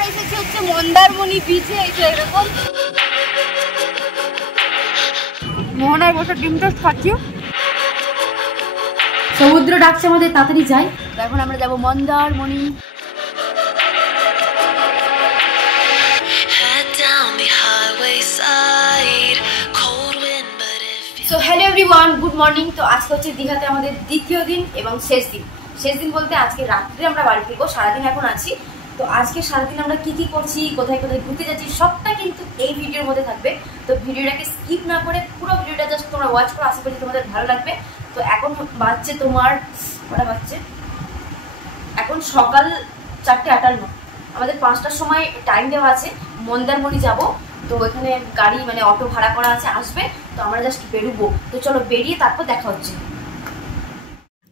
আমরা এসেছি হচ্ছে মন্দারমণি বিচে। এই যে এরকম মোহনায় বসে ডিম টোস্ট খাচ্ছি, সমুদ্র ডাকছে আমাদের, তাড়াতাড়ি যাই। এখন আমরা যাবো Mandarmani. So hello everyone, good morning. তো আজকে হচ্ছে দীঘাতে আমাদের দ্বিতীয় দিন এবং শেষ দিন। শেষ দিন বলতে আজকে রাত্রে আমরা বাড়ি ফিরবো, সারাদিন এখন আছি। তো আজকে সারাদিন আমরা কি কি করছি, কোথায় কোথায় ঘুরতে যাচ্ছি, সবটা কিন্তু এই ভিডিওর মধ্যে থাকবে। তো ভিডিওটাকে স্কিপ না করে পুরো ভিডিওটা জাস্ট তোমরা ওয়াচ করো, আশা করি তোমাদের ভালো লাগবে। তো এখন বাজছে তোমার কটা বাজছে, এখন সকাল 4:58। আমাদের 5টার সময় টাইম দেওয়া আছে, মন্দারমণি যাব। তো এখানে গাড়ি মানে অটো ভাড়া করা আছে, আসবে। তো আমরা জাস্ট বেরোবো। তো চলো বেরিয়ে তারপর দেখা হচ্ছে।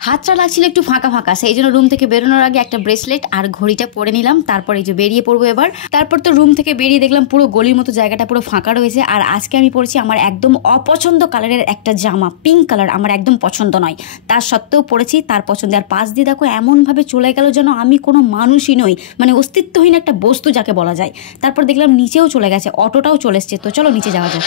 হাতটা লাগছিল একটু ফাঁকা ফাঁকা, সেই জন্য রুম থেকে বেরোনোর আগে একটা ব্রেসলেট আর ঘড়িটা পরে নিলাম। তারপর এই যে বেরিয়ে পড়বো এবার। তারপর তো রুম থেকে বেরিয়ে দেখলাম পুরো গলির মতো জায়গাটা পুরো ফাঁকা রয়েছে। আর আজকে আমি পরেছি আমার একদম অপছন্দ কালারের একটা জামা, পিঙ্ক কালার, আমার একদম পছন্দ নয়, তার সত্ত্বেও পরেছি তার পছন্দ। আর পাশ দিয়ে দেখো এমনভাবে চলে গেল যেন আমি কোনো মানুষই নই, মানে অস্তিত্বহীন একটা বস্তু যাকে বলা যায়। তারপর দেখলাম নিচেও চলে গেছে, অটোটাও চলে এসছে। তো চলো নিচে যাওয়া যাক।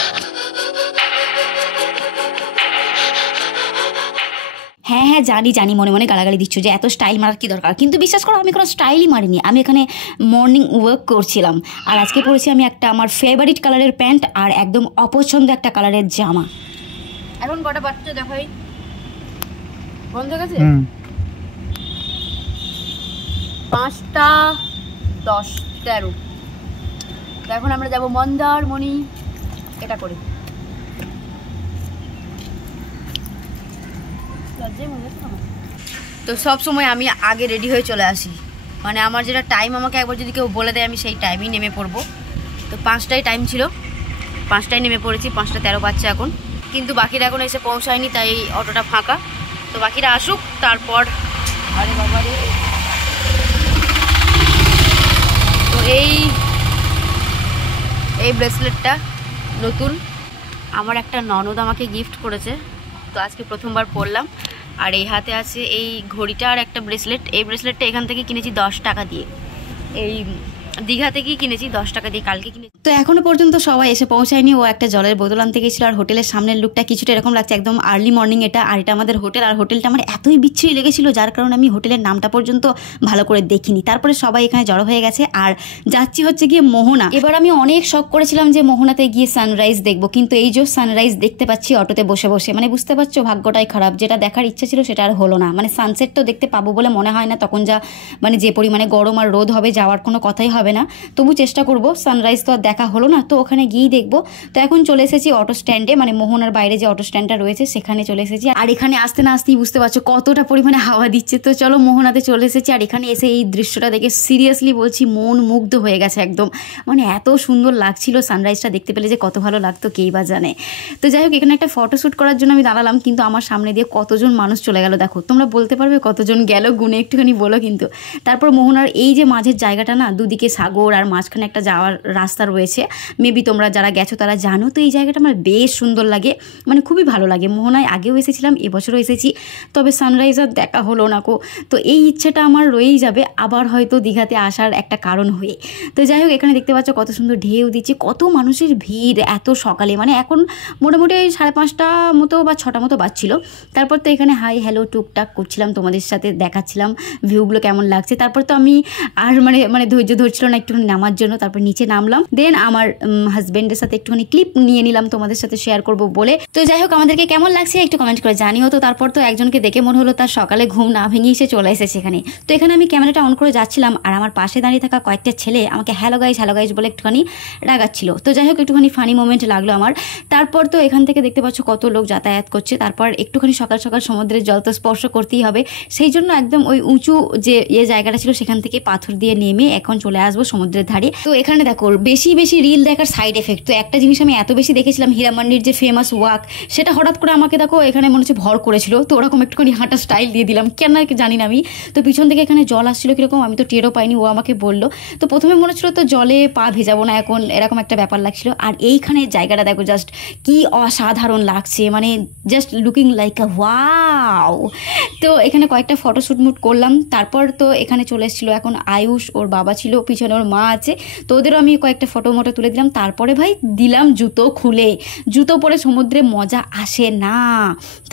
হ্যাঁ হ্যাঁ জানি জানি, মনে মনে গালাগালি দিচ্ছ যে এত স্টাইল মারার কী দরকার, কিন্তু বিশ্বাস করো আমি কোনো স্টাইলই মারিনি। আমি এখানে মর্নিং ওয়ার্ক করছিলাম। আর আজকে পরেছি আমি একটা আমার ফেভারিট কালারের প্যান্ট আর একদম অপছন্দ একটা কালারের জামা। এখন কটা বাচ্চা দেখো, বন্ধ হয়ে গেছে, 5:10-13। তো এখন আমরা যাবো মন্দারমণি, এটা করে। তো সব সময় আমি আগে রেডি হয়ে চলে আসি, মানে আমার যেটা টাইম আমাকে একবার যদি কেউ বলে দেয় আমি সেই টাইমেই নেমে পড়বো। তো 5টায় টাইম ছিল, 5টায় নেমে পড়েছি, 5:13 বাজছে এখন। কিন্তু বাকিরা এখন এসে পৌঁছায়নি, তাই অটোটা ফাঁকা। তো বাকিরা আসুক তারপর। আরে বাবা রে, তো এই ব্রেসলেটটা নতুন, আমার একটা ননদ আমাকে গিফট করেছে। তো আজকে প্রথমবার পরলাম। আর এই হাতে আছে এই ঘড়িটা আর একটা ব্রেসলেট। এই ব্রেসলেটটা এখান থেকে কিনেছি 10 টাকা দিয়ে, এই দীঘা থেকেই কিনেছি 10 টাকা দিয়ে, কালকে কিনেছি। তো এখনো পর্যন্ত সবাই এসে পৌঁছায়নি। ও একটা জলের বোতল আনতে গেছিল। আর হোটেলের সামনের লুকটা কিছুটা এরকম লাগছে, একদম আর্লি মর্নিং এটা। আর এটা আমাদের হোটেল, আর হোটেলটা আমার এতই বিচ্ছিরি লেগেছিল যার কারণে আমি হোটেলের নামটা পর্যন্ত ভালো করে দেখিনি। তারপরে সবাই এখানে জড়ো হয়ে গেছে। আর যাচ্ছি হচ্ছে গিয়ে মোহনা। এবার আমি অনেক শখ করেছিলাম যে মোহনাতে গিয়ে সানরাইজ দেখবো, কিন্তু এই যে সানরাইজ দেখতে পাচ্ছি অটোতে বসে বসে, মানে বুঝতে পারছো ভাগ্যটাই খারাপ। যেটা দেখার ইচ্ছা ছিল সেটা আর হলো না। মানে সানসেট তো দেখতে পাবো বলে মনে হয় না, তখন যা মানে যে পরিমাণে গরম আর রোদ হবে, যাওয়ার কোনো কথাই হবে না। তবু চেষ্টা করবো, সানরাইজ তো আর দেখা হলো না, তো ওখানে গিয়েই দেখবো। তো এখন চলে এসেছি অটো স্ট্যান্ডে, মানে মোহনার বাইরে যে অটো স্ট্যান্ডটা রয়েছে সেখানে চলে এসেছি। আর এখানে আসতে না আসতেই বুঝতে পারছো কতটা পরিমাণে হাওয়া দিচ্ছে। তো চলো মোহনাতে চলে এসেছি। আর এখানে এসে এই দৃশ্যটা দেখে সিরিয়াসলি বলছি মন মুগ্ধ হয়ে গেছে একদম, মানে এত সুন্দর লাগছিল। সানরাইজটা দেখতে পেলে যে কত ভালো লাগতো কেই বা জানে। তো যাই হোক, এখানে একটা ফটোশ্যুট করার জন্য আমি দাঁড়ালাম, কিন্তু আমার সামনে দিয়ে কতজন মানুষ চলে গেল দেখো। তোমরা বলতে পারবে কতজন গেল, গুনে একটুখানি বলো কিন্তু। তারপর মোহনার এই যে মাঝের জায়গাটা না, দুদিকে সাগর আর মাঝখানে একটা যাওয়ার রাস্তা রয়েছে, মেবি তোমরা যারা গেছো তারা জানো। তো এই জায়গাটা আমার বেশ সুন্দর লাগে, মানে খুবই ভালো লাগে। মোহনায় আগেও এসেছিলাম, এবছরও এসেছি, তবে সানরাইজ আর দেখা হলো না কো। তো এই ইচ্ছেটা আমার রয়েই যাবে আবার হয়তো দীঘাতে আসার একটা কারণ হয়ে। তো যাই হোক, এখানে দেখতে পাচ্ছ কত সুন্দর ঢেউ দিচ্ছে, কত মানুষের ভিড় এত সকালে, মানে এখন মোটামুটি 5:30 মতো বা 6টা মতো বাজছিল। তারপর তো এখানে হাই হ্যালো টুকটাক করছিলাম, তোমাদের সাথে দেখাচ্ছিলাম ভিউগুলো কেমন লাগছে। তারপর তো আমি আর মানে ধৈর্য ধরছিল না একটুখানি নামার জন্য। তারপর নিচে নামলাম, দেন আমার হাজবেন্ডের সাথে একটুখানি ক্লিপ নিয়ে নিলাম তোমাদের সাথে শেয়ার করব বলে। তো যাই হোক, আমাদেরকে কেমন লাগছে একটু কমেন্ট করে জানিও। তো তারপর তো একজনকে দেখে মনে হলো তার সকালে ঘুম না ভেঙে এসে চলে এসেছে এখানে। তো এখানে আমি ক্যামেরাটা অন করে যাচ্ছিলাম, আর আমার পাশে দাঁড়িয়ে থাকা কয়েকটা ছেলে আমাকে হ্যালো গাইজ বলে একটুখানি রাগাচ্ছিল। তো যাই হোক, একটুখানি ফানি মোমেন্ট লাগলো আমার। তারপর তো এখান থেকে দেখতে পাচ্ছ কত লোক যাতায়াত করছে। তারপর একটুখানি সকাল সকাল সমুদ্রের জল তো স্পর্শ করতেই হবে, সেই জন্য একদম ওই উঁচু যে জায়গাটা ছিল সেখান থেকে পাথর দিয়ে নেমে এখন চলে আসবো সমুদ্রের ধারে। তো এখানে দেখো বেশি রিল দেখার সাইড এফেক্ট। তো একটা জিনিস আমি এত বেশি দেখেছিলাম, হীরামান্ডির যে ফেমাস ওয়াক, সেটা হঠাৎ করে আমাকে দেখো এখানে মনে হচ্ছে ভর করেছিল। তো ওরকম একটুখানি হাঁটা স্টাইল দিয়ে দিলাম, কেন জানি না আমি। তো পিছন থেকে এখানে জল আসছিল কিরকম, আমি তো টেরও পাইনি, ও আমাকে বললো। তো প্রথমে মনে হচ্ছিল তো জলে পা ভেজাবো না এখন, এরকম একটা ব্যাপার লাগছিল। আর এইখানে জায়গাটা দেখো জাস্ট কি অসাধারণ লাগছে, মানে জাস্ট লুকিং লাইক আ ওয়াও। তো এখানে কয়েকটা ফটোশ্যুট মুট করলাম। তারপর তো এখানে চলে এসেছিলো এখন আয়ুষ, ওর বাবা ছিল পিছনে বলছি, মানে ওর মা আছে, তো ওদেরও আমি কয়েকটা ফটো মটো তুলে দিলাম। তারপরে ভাই দিলাম জুতো খুলে, জুতো পরে সমুদ্রে মজা আসে না।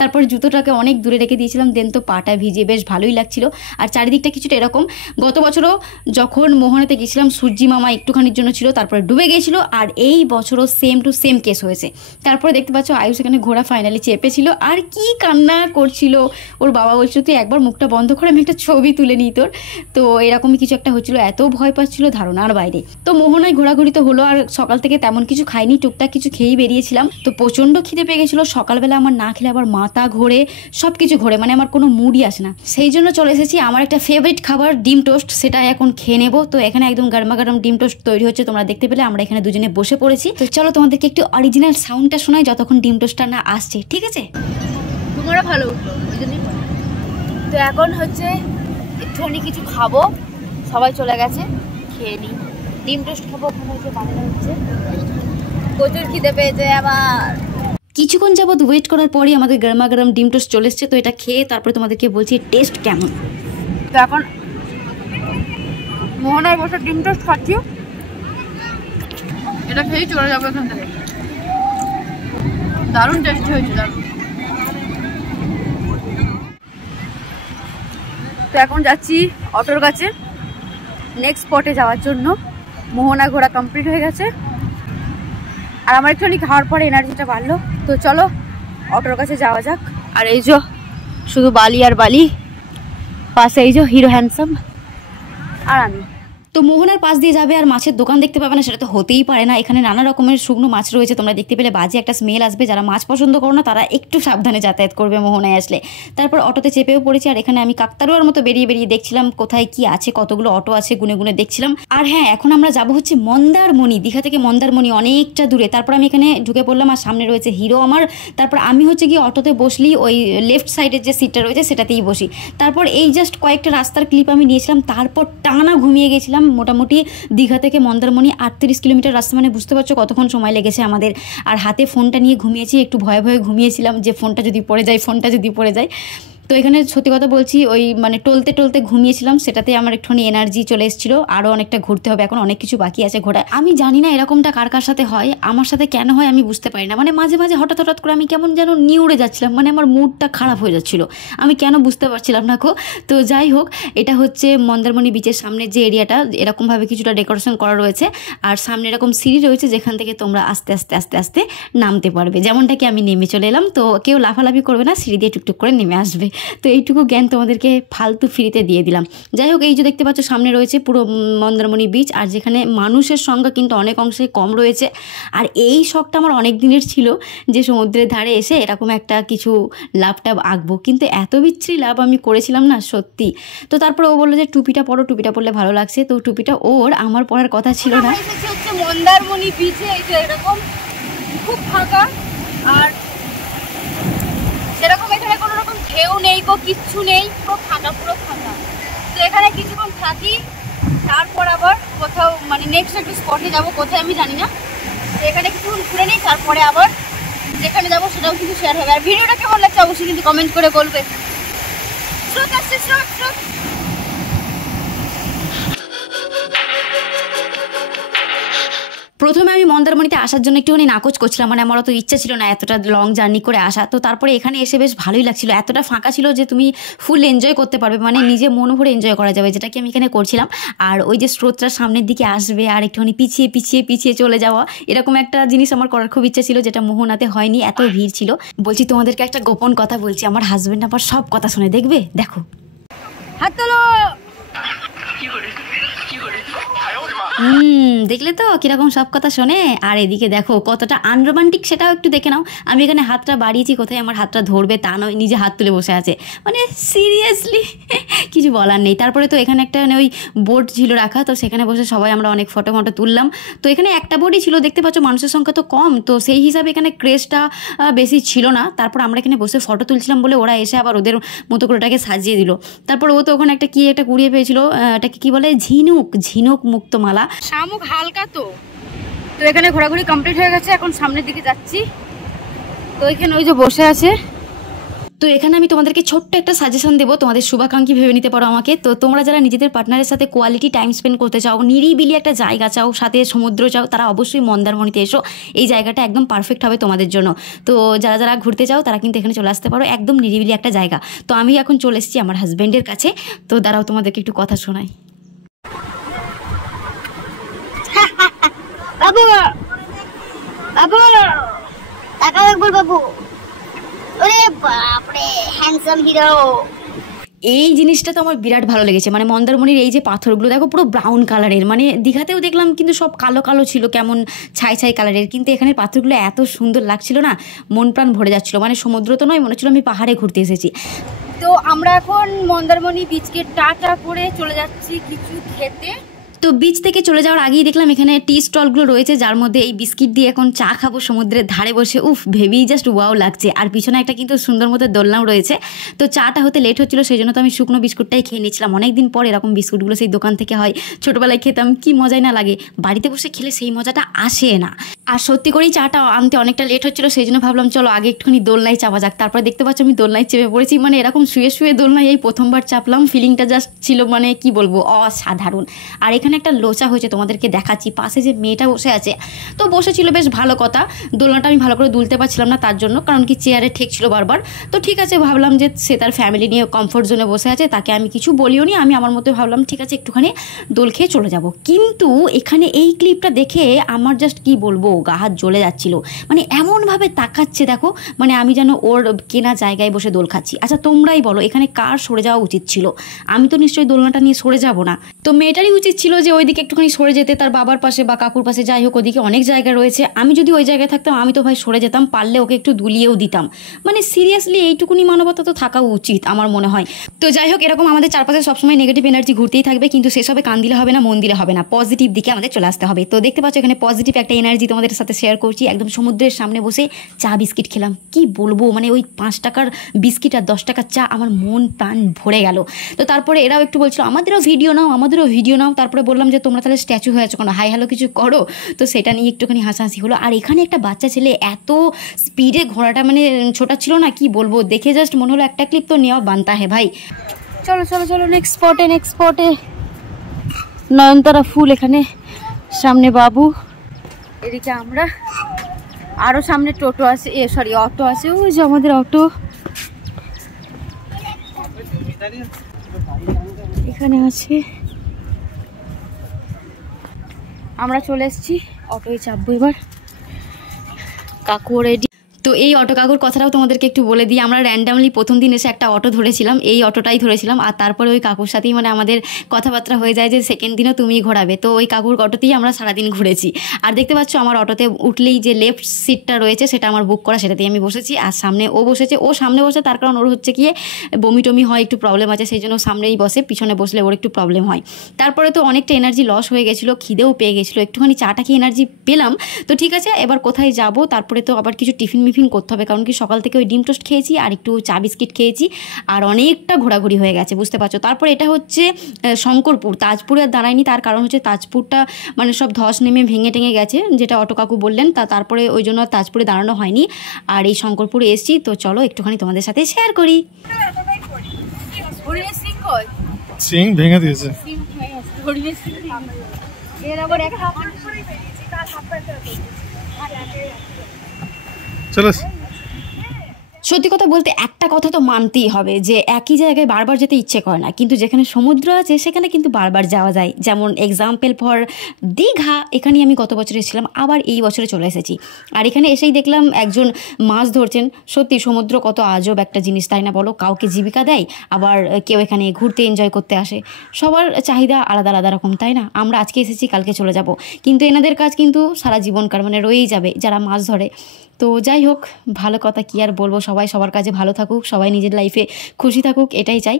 তারপরে জুতোটাকে অনেক দূরে রেখে দিয়েছিলাম, দেন তো পাটা ভিজে বেশ ভালোই লাগছিল। আর চারিদিকটা কিছুটা এরকম, গত বছরও যখন মোহনাতে গেছিলাম সূর্যি মামা একটুখানির জন্য ছিল, তারপরে ডুবে গিয়েছিল। আর এই বছরও সেম টু সেম কেস হয়েছে। তারপরে দেখতে পাচ্ছ আয়ুষ এখানে ঘোড়া ফাইনালি চেপেছিল আর কি কান্না করছিল। ওর বাবা বলছিল তুই একবার মুখটা বন্ধ করে আমি একটা ছবি তুলে নিই তোর। তো এরকমই কিছু একটা হচ্ছিল, এত ভয় পাচ্ছিল ধারণার বাইরে। তো মোহনায় ঘোরাঘুরি তো হলো, আর সকাল থেকে তেমন কিছু খাইনি, টুকটাক কিছু খেয়েই বেরিয়েছিলাম। তো প্রচণ্ড খিদে পেয়ে গেছিলো, সকালবেলা আমার না খেলে আবার মাথা ঘোরে, সব কিছু ঘোরে, মানে আমার কোনো মুডই আসে না। সেই জন্য চলে এসেছি আমার একটা ফেভারিট খাবার ডিম টোস্ট, সেটা এখন খেয়ে নেবো। তো এখানে একদম গরমা গরম ডিম টোস্ট তৈরি হচ্ছে, তোমরা দেখতে পেলে। আমরা এখানে দুজনে বসে পড়েছি। তো চলো তোমাদেরকে একটু অরিজিনাল সাউন্ডটা শোনাই যতক্ষণ ডিম টোস্টটা না আসছে, ঠিক আছে? তোমরা ভালো উঠলো ওই জন্যই। তো এখন হচ্ছে একটুখানি কিছু খাবো, সবাই চলে গেছে, খেয়ে নিই। ডিম টোস্ট খাবো, ওখানে হচ্ছে বানানো হচ্ছে, প্রচুর খিদে পেয়েছে আবার। কিছুক্ষণ যাবত ওয়েট করার পরই আমাদের গরমা গরম ডিম টোস্ট চলে এসছে। তো এটা খেয়ে তারপরে তোমাদেরকে বলছি টেস্ট কেমন। তো এখন মোহনায় বসে ডিম টোস্ট খাচ্ছি, এটা খেয়েই চলে যাবো এখান থেকে। দারুণ টেস্টি হয়েছে, দারুণ। তো এখন যাচ্ছি অটোর কাছে নেক্সট স্পটে যাওয়ার জন্য। মোহনা ঘোরা কমপ্লিট হয়ে গেছে, আর আমার একটুখানি খাওয়ার পরে এনার্জিটা বাড়লো। তো চলো অটোর কাছে যাওয়া যাক। আর এই যে শুধু বালি আর বালি, পাশে এই যে হিরো হ্যান্ডসাম আর আমি। তো মোহনার পাশ দিয়ে যাবে আর মাছের দোকান দেখতে পাবে না, সেটা তো হতেই পারে না। এখানে নানা রকমের শুকনো মাছ রয়েছে, তোমরা দেখতে পেলে বাজে একটা স্মেল আসবে। যারা মাছ পছন্দ করো না তারা একটু সাবধানে যাতায়াত করবে মোহনায় আসলে। তারপর অটোতে চেপেও পড়েছি, আর এখানে আমি কাকতারুয়ার মতো বেরিয়ে বেরিয়ে দেখছিলাম কোথায় কি আছে, কতগুলো অটো আছে গুনে গুনে দেখছিলাম। আর হ্যাঁ, এখন আমরা যাবো হচ্ছে মন্দারমণি, দীঘা থেকে মন্দারমণি অনেকটা দূরে। তারপর আমি এখানে ঢুকে পড়লাম, আর সামনে রয়েছে হিরো আমার। তারপর আমি হচ্ছে গিয়ে অটোতে বসলি ওই লেফট সাইডের যে সিটটা রয়েছে সেটাতেই বসি। তারপর এই জাস্ট কয়েকটা রাস্তার ক্লিপ আমি নিয়েছিলাম, তারপর টানা ঘুমিয়ে গেছিলাম। মোটামুটি দীঘা থেকে মন্দারমণি 38 কিলোমিটার রাস্তা, মানে বুঝতে পারছো কতক্ষণ সময় লেগেছে আমাদের। আর হাতে ফোনটা নিয়ে ঘুমিয়েছি, একটু ভয়ে ভয়ে ঘুমিয়েছিলাম যে ফোনটা যদি পড়ে যায়। তো এখানে সত্যি কথা বলছি, ওই মানে টলতে টলতে ঘুমিয়েছিলাম, সেটাতে আমার একটুখানি এনার্জি চলে এসেছিলো। আরও অনেকটা ঘুরতে হবে, এখন অনেক কিছু বাকি আছে ঘোরা। আমি জানি না এরকমটা কার কার সাথে হয়, আমার সাথে কেন হয় আমি বুঝতে পারি না। মানে মাঝে মাঝে হঠাৎ হঠাৎ করে আমি কেমন যেন নিউড়ে যাচ্ছিলাম, মানে আমার মুডটা খারাপ হয়ে যাচ্ছিলো, আমি কেন বুঝতে পারছিলাম না গো। তো যাই হোক, এটা হচ্ছে মন্দারমণি বিচের সামনে যে এরিয়াটা, এরকমভাবে কিছুটা ডেকোরেশন করা রয়েছে। আর সামনে এরকম সিঁড়ি রয়েছে যেখান থেকে তোমরা আস্তে আস্তে আস্তে আস্তে নামতে পারবে, যেমনটা কি আমি নেমে চলে এলাম। তো কেউ লাফালাফি করবে না, সিঁড়ি দিয়ে টুকটুক করে নেমে আসবে। তো এইটুকু জ্ঞান তোমাদেরকে ফালতু ফ্রিতে দিয়ে দিলাম। যাই হোক, এই যে দেখতে পাচ্ছ সামনে রয়েছে পুরো মন্দারমণি বিচ, আর যেখানে মানুষের সংখ্যা কিন্তু অনেক অংশে কম রয়েছে। আর এই শখটা আমার অনেক দিনের ছিল যে সমুদ্রের ধারে এসে এরকম একটা কিছু লাভ টাভ আঁকবো, কিন্তু এত বিচ্ছিরি লাভ আমি করেছিলাম না সত্যি। তো তারপরে ও বললো যে টুপিটা পরো, টুপিটা পরলে ভালো লাগছে। তো টুপিটা ওর, আমার পরার কথা ছিল না। হচ্ছে মন্দারমণি বিচে, এই যে এরকম খুব ফাঁকা, আর সেরকম এখানে কোনো রকম ঢেউ নেই, কিচ্ছু নেই, পুরো ফাঁকা, পুরো ফাঁকা। তো এখানে কিছুক্ষণ থাকি, তারপর আবার কোথাও মানে নেক্সট একটু স্পটে যাবো, কোথায় আমি জানি না। তো এখানে কিছুক্ষণ ঘুরে নিই, তারপরে আবার যেখানে যাবো সেটাও কিন্তু শেয়ার হবে। আর ভিডিওটা কেমন লাগছে অবশ্যই কিন্তু কমেন্ট করে বলবে। স্রোত আসছে, স্রোত স্রোত। প্রথমে আমি মন্দারমণিতে আসার জন্য একটুখানি নাকচ করছিলাম, মানে আমার অত ইচ্ছা ছিল না এতটা লং জার্নি করে আসা। তো তারপরে এখানে এসে বেশ ভালোই লাগছিল, এতটা ফাঁকা ছিল যে তুমি ফুল এনজয় করতে পারবে, মানে নিজে মন ভরে এনজয় করা যাবে, যেটা কি আমি এখানে করছিলাম। আর ওই যে স্রোতটা সামনের দিকে আসবে আর একটুখানি পিছিয়ে পিছিয়ে পিছিয়ে চলে যাওয়া, এরকম একটা জিনিস আমার করার খুব ইচ্ছা ছিল, যেটা মোহনাতে হয়নি, এত ভিড় ছিল। বলছি তোমাদেরকে একটা গোপন কথা বলছি, আমার হাজবেন্ড আবার সব কথা শুনে, দেখবে, দেখো। হাত তোলো। দেখলে তো কিরকম সব কথা শোনে। আর এদিকে দেখো কতটা আনরোমান্টিক, সেটাও একটু দেখে নাও। আমি এখানে হাতটা বাড়িয়েছি, কোথায় আমার হাতটা ধরবে তা নয়, নিজে হাত তুলে বসে আছে, মানে সিরিয়াসলি কিছু বলার নেই। তারপরে তো এখানে একটা ওই বোট ছিল রাখা, তো সেখানে বসে সবাই আমরা অনেক ফটো মটো তুললাম। তো এখানে একটা বোটই ছিল, দেখতে পাচ্ছ মানুষের সংখ্যা তো কম, তো সেই হিসাবে এখানে ক্রেজটা বেশি ছিল না। তারপর আমরা এখানে বসে ফটো তুলছিলাম বলে ওরা এসে আবার ওদের মতো করে ওটাকে সাজিয়ে দিল। তারপর ও তো ওখানে একটা কি একটা কুড়িয়ে পেয়েছিল, এটাকে কি বলে, ঝিনুক, ঝিনুক মুক্তমালা, শামুক হালকা। তো এখানে ঘোরাঘুরি কমপ্লিট হয়ে গেছে, এখন সামনের দিকে যাচ্ছি। তো এখানে ওই যে বসে আছে তো এখানে আমি তোমাদেরকে ছোট্ট একটা সাজেশন দেবো, তোমাদের শুভাকাঙ্ক্ষী ভেবে নিতে পারো আমাকে। তো তোমরা যারা নিজেদের পার্টনারের সাথে কোয়ালিটি টাইম স্পেন্ড করতে চাও, নিরিবিলি একটা জায়গা চাও, সাথে সমুদ্র চাও, তারা অবশ্যই মন্দারমণিতে এসো। এই জায়গাটা একদম পারফেক্ট হবে তোমাদের জন্য। তো যারা যারা ঘুরতে চাও তারা কিন্তু এখানে চলে আসতে পারো, একদম নিরিবিলি একটা জায়গা। তো আমি এখন চলে এসেছি আমার হাজব্যান্ডের কাছে। তো দাঁড়াও তোমাদেরকে একটু কথা শোনাই। বাবু বাবু তাকাও একবার বাবু, ওরে বাপরে হ্যান্ডসাম হিরো। এই জিনিসটা তো আমার বিরাট ভালো লেগেছে, মানে মন্দারমণির এই যে পাথরগুলো দেখো পুরো ব্রাউন কালারের, মানে দীঘাতেও দেখলাম কিন্তু সব কালো কালো ছিল, কেমন ছাই ছাই কালারের, কিন্তু এখানের পাথরগুলো এত সুন্দর লাগছিল না, মন প্রাণ ভরে যাচ্ছিল। মানে সমুদ্র তো নয়, মনে হচ্ছিল আমি পাহাড়ে ঘুরতে এসেছি। তো আমরা এখন মন্দারমণি বিচকে টাটা করে চলে যাচ্ছি কিছু খেতে। তো বিচ থেকে চলে যাওয়ার আগেই দেখলাম এখানে টি স্টলগুলো রয়েছে, যার মধ্যে এই বিস্কিট দিয়ে এখন চা খাবো সমুদ্রের ধারে বসে। উফ, ভেবেই জাস্ট ওয়াও লাগছে। আর পিছনে একটা কিন্তু সুন্দর মতো দোলনাও রয়েছে। তো চাটা হতে লেট হচ্ছিলো, সেই জন্য তো আমি শুকনো বিস্কুটটাই খেয়ে নিচ্ছিলাম। অনেকদিন পর এরকম বিস্কুটগুলো সেই দোকান থেকে হয়, ছোটোবেলায় খেতাম, কি মজাই না লাগে। বাড়িতে বসে খেলে সেই মজাটা আসে না। আর সত্যি করেই চাটা আনতে অনেকটা লেট হচ্ছিলো, সেই জন্য ভাবলাম চলো আগে একটুখানি দোলনায় চাপা যাক। তারপরে দেখতে পাচ্ছ আমি দোলনায় চেপে পড়েছি। মানে এরকম শুয়ে শুয়ে দোলনায় এই প্রথমবার চাপলাম, ফিলিংটা জাস্ট ছিল মানে কি বলবো, অসাধারণ। আর এখানে একটা লোচা হয়েছে, তোমাদেরকে দেখাচ্ছি। পাশে যে মেয়েটা বসে আছে, তো বসেছিল বেশ ভালো কথা। দোলনাটা আমি ভালো করে দুলতে পারছিলাম না তার জন্য, কারণ কি চেয়ারে ঠেকছিল বারবার। তো ঠিক আছে, ভাবলাম যে সে তার ফ্যামিলি নিয়ে কমফোর্ট জোনে বসে আছে, তাকে আমি কিছু বলিও নি। আমি আমার মতো ভাবলাম ঠিক আছে একটুখানি দোল খেয়ে চলে যাব। কিন্তু এখানে এই ক্লিপটা দেখে আমার জাস্ট কি বলবো, গা হাত জ্বলে যাচ্ছিল। মানে এমনভাবে তাকাচ্ছে দেখো, মানে আমি যেন ওর কেনা জায়গায় বসে দোল খাচ্ছি। আচ্ছা তোমরাই বলো এখানে কার সরে যাওয়া উচিত ছিল? আমি তো নিশ্চয়ই দোলনাটা নিয়ে সরে যাব না। তো মেয়েটারই উচিত ছিল যে ওইদিকে একটুখানি সরে যেতে, তার বাবার পাশে বা কাকুর পাশে, যাই হোক ওদিকে অনেক জায়গা রয়েছে। আমি যদি ওই জায়গায় থাকতাম আমি তো ভাই সরে যেতাম, পারলে ওকে একটু দুলিয়েও দিতাম। মানে সিরিয়াসলি এইটুকুনি মানবতা তো থাকা উচিত আমার মনে হয়। তো যাই হোক, এরকম আমাদের চারপাশে সবসময় নেগেটিভ এনার্জি ঘুরতেই থাকবে, কিন্তু সেসবে কান দিলে হবে না, মন দিলে হবে না, পজিটিভ দিকে আমাদের চলে আসতে হবে। তো দেখতে পাচ্ছ এখানে পজিটিভ একটা এনার্জি তোমাদের সাথে শেয়ার করছি। একদম সমুদ্রের সামনে বসে চা বিস্কিট খেলাম, কি বলবো, মানে ওই 5 টাকার বিস্কিট আর 10 টাকার চা, আমার মন প্রাণ ভরে গেল। তো তারপরে এরাও একটু বলছিল আমাদেরও ভিডিও নাও, আমাদেরও ভিডিও নাও। তারপরে বললাম যে তোমরা তাহলে স্ট্যাচু হয়ে আছো কোনো, হাই হ্যালো কিছু করো। তো সেটা নিয়ে একটুখানি হাসাহাসি হলো। আর এখানে একটা বাচ্চা ছেলে এত স্পিডে ঘোড়াটা মানে ছোটাচ্ছিল না, কি বলবো, দেখে জাস্ট মনে হলো একটা ক্লিপ তো নেওয়া বানতা হে ভাই। চলো চলো চলো, নেক্সট স্পটে নয়নতারা ফুল, এখানে সামনে বাবু, এদিকে আমরা, আরো সামনে টোটো আছে, অটো আছে, ওই যে আমাদের অটো এখানে আছে। আমরা চলে এসেছি, অটোয় চাপবো এবার। কাকু রেডি। তো এই অটো কাকুর কথাটাও তোমাদেরকে একটু বলে দিই। আমরা র্যান্ডামলি প্রথম দিন এসে একটা অটো ধরেছিলাম, এই অটোটাই ধরেছিলাম। আর তারপরে ওই কাকুর সাথেই মানে আমাদের কথাবার্তা হয়ে যায় যে সেকেন্ড দিনও তুমিই ঘোরাবে। তো ওই কাকুর অটোতেই আমরা সারাদিন ঘুরেছি। আর দেখতে পাচ্ছ আমার অটোতে উঠলেই যে লেফট সিটটা রয়েছে সেটা আমার বুক করা, সেটাতেই আমি বসেছি। আর সামনে ও বসেছে, ও সামনে বসে তার কারণ ওর হচ্ছে গিয়ে বমি টমি হয়, একটু প্রবলেম আছে, সেই জন্য সামনেই বসে, পিছনে বসলে ওর একটু প্রবলেম হয়। তারপরে তো অনেকটা এনার্জি লস হয়ে গেছিলো, খিদেও পেয়ে গেছিলো, একটুখানি চাটা খেয়ে এনার্জি পেলাম। তো ঠিক আছে, এবার কোথায় যাব? তারপরে তো আবার কিছু টিফিন মিফিন করতে হবে, কারণ কি সকাল থেকে ওই ডিম টোস্ট খেয়েছি আর একটু চা বিস্কিট খেয়েছি, আর অনেকটা ঘোরাঘুরি হয়ে গেছে, বুঝতে পারছো। তারপরে এটা হচ্ছে শঙ্করপুর, তাজপুরে আর দাঁড়ায়নি, তার কারণ হচ্ছে তাজপুরটা মানে সব ধস নেমে ভেঙে টেঙে গেছে, যেটা অটো কাকু বললেন। তারপরে ওই জন্য তাজপুরে দাঁড়ানো হয়নি, আর এই শঙ্করপুরে এসেছি। তো চলো একটুখানি তোমাদের সাথে শেয়ার করি। সিং ভেঙে দিয়েছে। চলো, সত্যি কথা বলতে একটা কথা তো মানতেই হবে যে একই জায়গায় বারবার যেতে ইচ্ছে করে না, কিন্তু যেখানে সমুদ্র আছে সেখানে কিন্তু বারবার যাওয়া যায়। যেমন এক্সাম্পল ফর দীঘা, এখানে আমি গত বছর এসেছিলাম, আবার এই বছরে চলে এসেছি। আর এখানে এসেই দেখলাম একজন মাছ ধরছেন। সত্যি সমুদ্র কত আজব একটা জিনিস, তাই না বলো? কাউকে জীবিকা দেয়, আবার কেউ এখানে ঘুরতে এনজয় করতে আসে। সবার চাহিদা আলাদা আলাদা রকম, তাই না? আমরা আজকে এসেছি, কালকে চলে যাব, কিন্তু এনাদের কাজ কিন্তু সারা জীবনকার, মানে রয়েই যাবে যারা মাছ ধরে। তো যাই হোক, ভালো কথা, কি আর বলবো, সবাই সবার কাজে ভালো থাকুক, সবাই নিজের লাইফে খুশি থাকুক, এটাই চাই।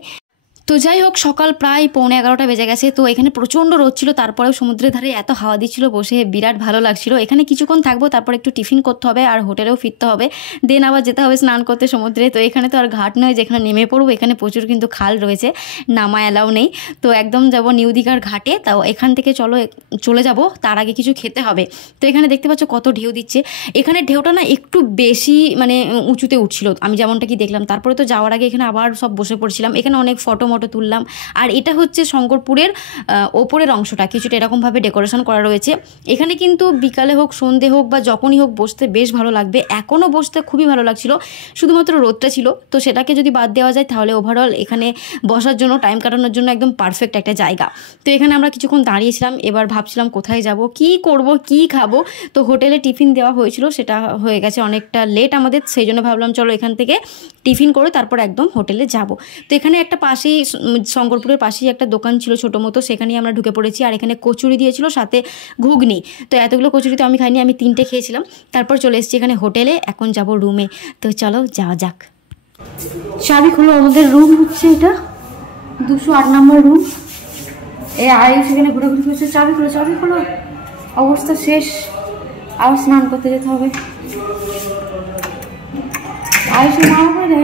তো যাই হোক, সকাল প্রায় 11:45 বেজে গেছে। তো এখানে প্রচণ্ড রোদ ছিল, তারপরেও সমুদ্রের ধারে এত হাওয়া দিচ্ছিল, বসে বিরাট ভালো লাগছিল। এখানে কিছুক্ষণ থাকবো, তারপর একটু টিফিন করতে হবে আর হোটেলেও ফিরতে হবে, দেন আবার যেতে হবে স্নান করতে সমুদ্রে। তো এখানে তো আর ঘাট নয় যেখানে নেমে পড়বো, এখানে প্রচুর কিন্তু খাল রয়েছে, নামা অ্যালাউ নেই। তো একদম যাব নিউ দীঘার ঘাটে। তাও এখান থেকে চলে যাব, তার আগে কিছু খেতে হবে। তো এখানে দেখতে পাচ্ছ কত ঢেউ দিচ্ছে। এখানে ঢেউটা না একটু বেশি মানে উঁচুতে উঠছিল, আমি যেমনটা কি দেখলাম। তারপরে তো যাওয়ার আগে এখানে আবার সব বসে পড়ছিলাম, এখানে অনেক ফটো তুললাম। আর এটা হচ্ছে শঙ্করপুরের ওপরের অংশটা, কিছুটা এরকমভাবে ডেকোরেশন করা রয়েছে। এখানে কিন্তু বিকালে হোক সন্ধে হোক বা যখনই হোক বসতে বেশ ভালো লাগবে। এখনও বসতে খুবই ভালো লাগছিল, শুধুমাত্র রোদটা ছিল। তো সেটাকে যদি বাদ দেওয়া যায় তাহলে ওভারঅল এখানে বসার জন্য, টাইম কাটানোর জন্য একদম পারফেক্ট একটা জায়গা। তো এখানে আমরা কিছুক্ষণ দাঁড়িয়েছিলাম, এবার ভাবছিলাম কোথায় যাব, কি করব, কি খাবো। তো হোটেলে টিফিন দেওয়া হয়েছিল, সেটা হয়ে গেছে অনেকটা লেট আমাদের, সেই জন্য ভাবলাম চলো এখান থেকে টিফিন করে তারপর একদম হোটেলে যাব। তো এখানে একটা পাশেই শঙ্করপুরের পাশেই একটা দোকান ছিল ছোটো মতো, সেখানেই আমরা ঢুকে পড়েছি। আর এখানে কচুরি দিয়েছিল, সাথে ঘুগনি। তো এতগুলো কচুরি তো আমি খাইনি, আমি 3টে খেয়েছিলাম। তারপর চলে এসেছি এখানে হোটেলে, এখন যাব রুমে। তো চলো যাওয়া যাক। চাবি খোলো, আমাদের রুম হচ্ছে এটা 208 নম্বর রুম। আয়ুষ এখানে ঘুরে করছে, চাবি খোলো। অবস্থা শেষ, আবার স্নান করতে যেতে হবে। আয়ুষ না করে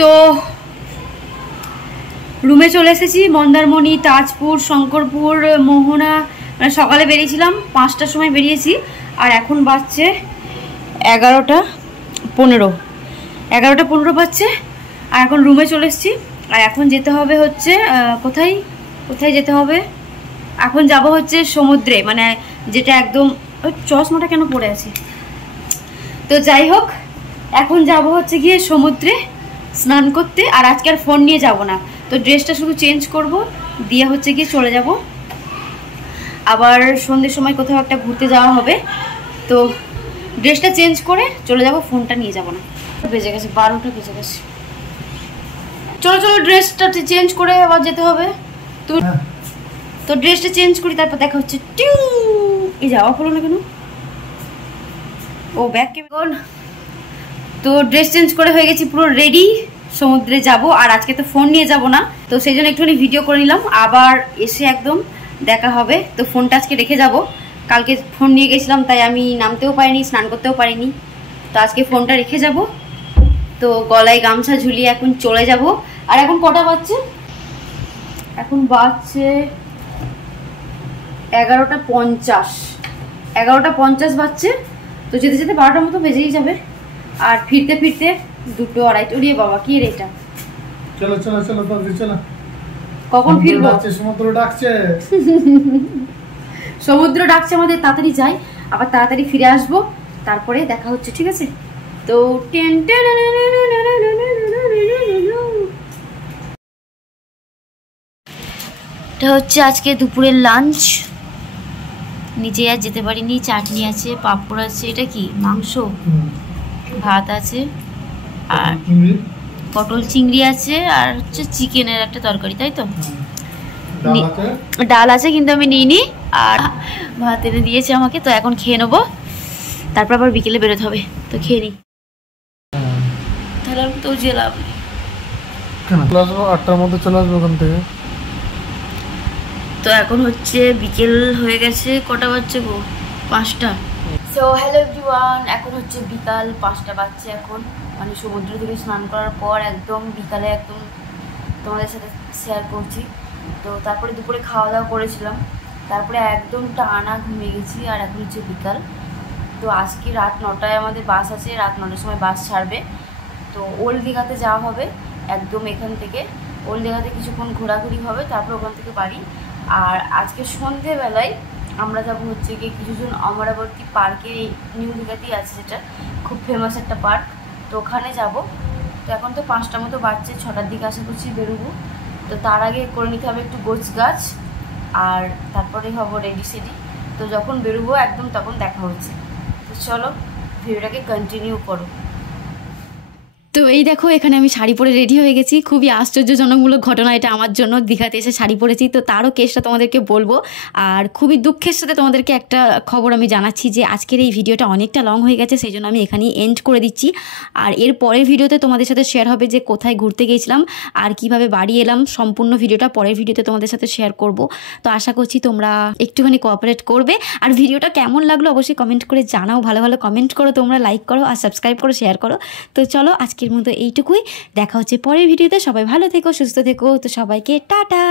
তো রুমে চলে এসেছি। মন্দারমণি, তাজপুর, শঙ্করপুর, মোহনা, মানে সকালে বেরিয়েছিলাম 5টার সময় বেরিয়েছি, আর এখন বাজছে 11:15 বাজছে। আর এখন রুমে চলে এসেছি। আর এখন যেতে হবে হচ্ছে কোথায় যেতে হবে, এখন যাব হচ্ছে সমুদ্রে, মানে যেটা একদম, চশমাটা কেন পড়ে আছি। তো যাই হোক, এখন যাব হচ্ছে গিয়ে সমুদ্রে স্নান করতে। আর আজকে আর ফোন নিয়ে যাব না, তো ড্রেসটা শুধু চেঞ্জ করব, দিয়ে হচ্ছে গিয়ে চলে যাব। আবার সন্ধ্যের সময় কোথাও একটা ঘুরতে যাওয়া হবে, তো ড্রেসটা চেঞ্জ করে চলে যাব, ফোনটা নিয়ে যাব না। বেজে গেছে 12টা বেজে গেছে। চলো ড্রেসটা চেঞ্জ করে আবার যেতে হবে। তো ড্রেসটা চেঞ্জ করি, তারপর দেখা হচ্ছে। এই যাওয়া হলো না কেন, ও ব্যাগ কেমন। তো ড্রেস চেঞ্জ করে হয়ে গেছি, পুরো রেডি, সমুদ্রে যাব। আর আজকে তো ফোন নিয়ে যাব না, তো সেই জন্য একটুখানি ভিডিও করে নিলাম, আবার এসে একদম দেখা হবে। তো ফোনটা আজকে রেখে যাব, কালকে ফোন নিয়ে গেছিলাম, তাই আমি নামতেও পারিনি, স্নান করতেও পারিনি। তো আজকে ফোনটা রেখে যাব। তো গলায় গামছা ঝুলিয়ে এখন চলে যাব। আর এখন কটা বাজছে, এখন বাজছে 11:50 বাজছে। তো যেতে 12টার মতো বেজেই যাবে। আর ফিরতে 2টো 2:30। বাবা কি রে এটা, চলো কখন ফিরবো? সমুদ্র সমুদ্র ডাকছে ডাকছে আমাদের, তাড়াতাড়ি যাই, আবার তাড়াতাড়ি ফিরে আসবো, তারপরে দেখা হচ্ছে, ঠিক আছে? তো এটা হচ্ছে আজকে দুপুরের লাঞ্চ। নিচে আর যেতে পারিনি, চাটনি আছে, পাঁপড় আছে, এটা কি মাংস, ভাত আছে, আর পটল চিংড়ি আছে, আর হচ্ছে চিকেনের একটা তরকারি, তাই তো? ডাল আছে কিন্তু আমি নিইনি, আর ভাত এনে দিয়েছে আমাকে। তো এখন খেয়ে নেবো, তারপর আবার বিকেলে বেরোতে হবে। তো খেয়ে নিই, তাহলে আমি তো জেলাম। 8টার মধ্যে চলে আসবো ওখান থেকে। তো এখন হচ্ছে বিকেল হয়ে গেছে, কটা বাজছে গো? 5টা। সো হ্যালো এভরিওয়ান, এখন হচ্ছে বিকাল 5টা বাজছে এখন, মানে সমুদ্র থেকে স্নান করার পর একদম বিকালে একদম তোমাদের সাথে শেয়ার করছি। তো তারপরে দুপুরে খাওয়া দাওয়া করেছিলাম, তারপরে একদম টানা ঘুমিয়ে গেছি। আর এখন হচ্ছে বিকাল। তো আজকে রাত 9টায় আমাদের বাস আছে, রাত 9টার সময় বাস ছাড়বে। তো ওল্ড দীঘাতে যাওয়া হবে একদম এখান থেকে। ওল্ড দীঘাতে কিছুক্ষণ ঘোরাঘুরি হবে, তারপর ওখান থেকে বাড়ি। আর আজকে সন্ধেবেলায় আমরা যাব হচ্ছে গিয়ে কিছুজন অমরাবতী পার্কে, নিউ দীঘাতেই আছে, যেটা খুব ফেমাস একটা পার্ক। তো ওখানে যাব। তো এখন তো 5টা মতো বাজছে, 6টার দিকে আশা করছি বেরোবো। তো তার আগে করে নিতে হবে একটু গোছ গাছ, আর তারপরে হব রেডি সেডি। তো যখন বেরোবো একদম তখন দেখা হচ্ছে। তো চলো ভিডিওটাকে কন্টিনিউ করো। তো এই দেখো এখানে আমি শাড়ি পরে রেডি হয়ে গেছি। খুবই আশ্চর্যজনকমূলক ঘটনা এটা আমার জন্য, দীঘাতে এসে শাড়ি পরেছি। তো তারও কেসটা তোমাদেরকে বলবো। আর খুবই দুঃখের সাথে তোমাদেরকে একটা খবর আমি জানাচ্ছি যে আজকের এই ভিডিওটা অনেকটা লং হয়ে গেছে, সেই জন্য আমি এখানেই এন্ড করে দিচ্ছি। আর এর পরের ভিডিওতে তোমাদের সাথে শেয়ার হবে যে কোথায় ঘুরতে গিয়েছিলাম আর কিভাবে বাড়ি এলাম। সম্পূর্ণ ভিডিওটা পরের ভিডিওতে তোমাদের সাথে শেয়ার করব। তো আশা করছি তোমরা একটুখানি কোঅপারেট করবে। আর ভিডিওটা কেমন লাগলো অবশ্যই কমেন্ট করে জানাও, ভালো ভালো কমেন্ট করো, তোমরা লাইক করো আর সাবস্ক্রাইব করো, শেয়ার করো। তো চলো আজকের মতো এইটুকুই, দেখা হচ্ছে পরের ভিডিওতে। সবাই ভালো থেকো, সুস্থ থেকো। তো সবাইকে টাটা।